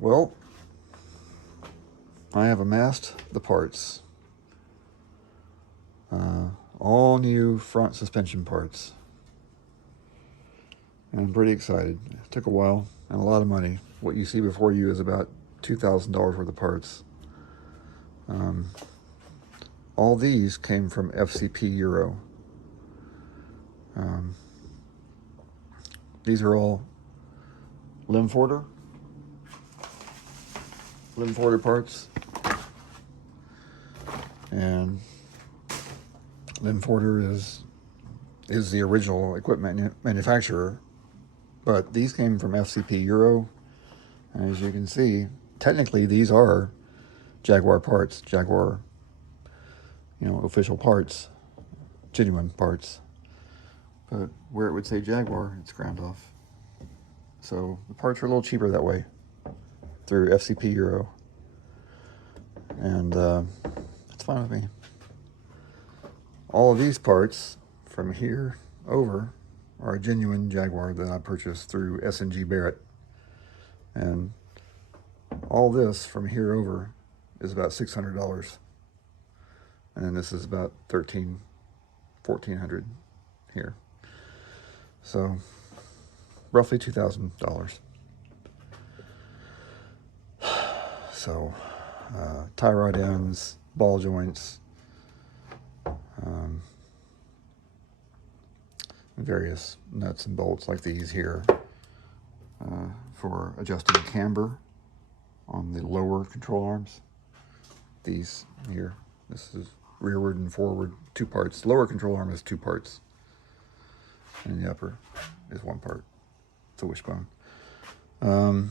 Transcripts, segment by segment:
Well, I have amassed the parts. All new front suspension parts. And I'm pretty excited. It took a while and a lot of money. What you see before you is about $2,000 worth of parts. All these came from FCP Euro. These are all Limforder parts. And Limforder is the original equipment manufacturer, but these came from FCP Euro. And as you can see, technically these are Jaguar parts, Jaguar, official parts, genuine parts. But where it would say Jaguar, it's ground off. So the parts are a little cheaper that way through FCP Euro. And it's fine with me. All of these parts from here over are a genuine Jaguar that I purchased through S&G Barrett. And all this from here over is about $600. And then this is about $1,400 here. So roughly $2,000. So tie rod ends, ball joints, various nuts and bolts like these here for adjusting camber on the lower control arms. These here, this is rearward and forward, 2 parts. Lower control arm is 2 parts, and the upper is 1 part. It's a wishbone. And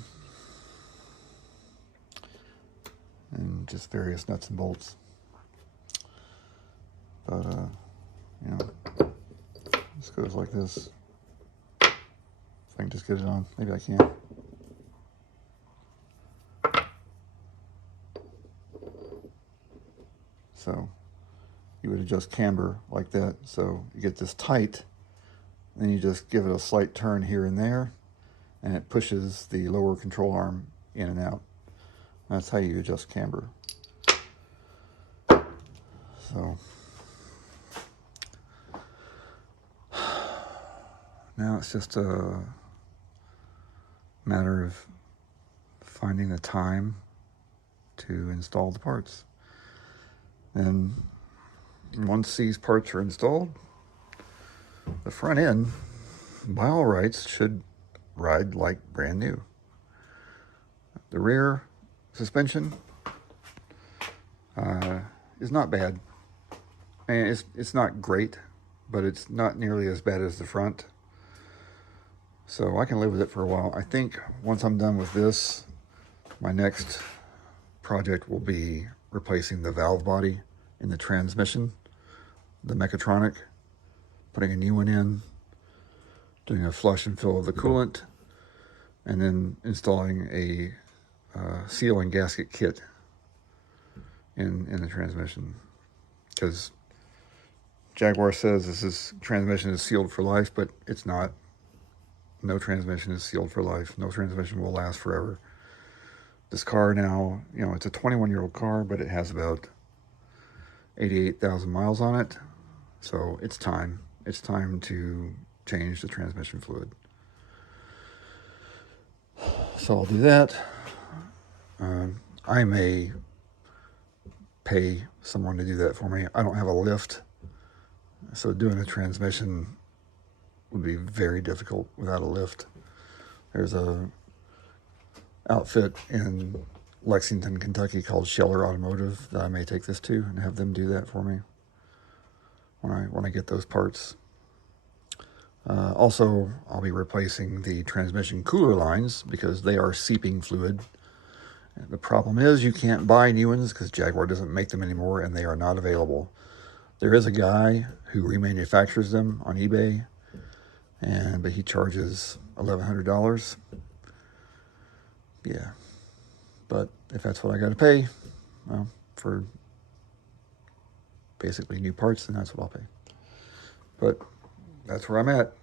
just various nuts and bolts. But this goes like this. If I can just get it on, maybe I can. So you would adjust camber like that, so you get this tight, then you just give it a slight turn here and there, and it pushes the lower control arm in and out. That's how you adjust camber. So now it's just a matter of finding the time to install the parts. And once these parts are installed, the front end, by all rights, should ride like brand new. The rear suspension is not bad. And it's not great, but it's not nearly as bad as the front. So I can live with it for a while. I think once I'm done with this, my next project will be replacing the valve body in the transmission, the mechatronic, putting a new one in, doing a flush and fill of the coolant, and then installing a seal and gasket kit in the transmission. Because Jaguar says this transmission is sealed for life, but it's not. No transmission is sealed for life. No transmission will last forever. This car now, it's a 21-year-old car, but it has about 88,000 miles on it. So it's time. It's time to change the transmission fluid. So I'll do that. I may pay someone to do that for me. I don't have a lift, so doing a transmission would be very difficult without a lift. There's a outfit in Lexington, Kentucky called Scheller Automotive that I may take this to and have them do that for me when I get those parts. Also, I'll be replacing the transmission cooler lines because they are seeping fluid. The problem is you can't buy new ones because Jaguar doesn't make them anymore and they are not available. There is a guy who remanufactures them on eBay, but he charges $1,100. Yeah, but if that's what I got to pay, well, for basically new parts, then that's what I'll pay. But that's where I'm at.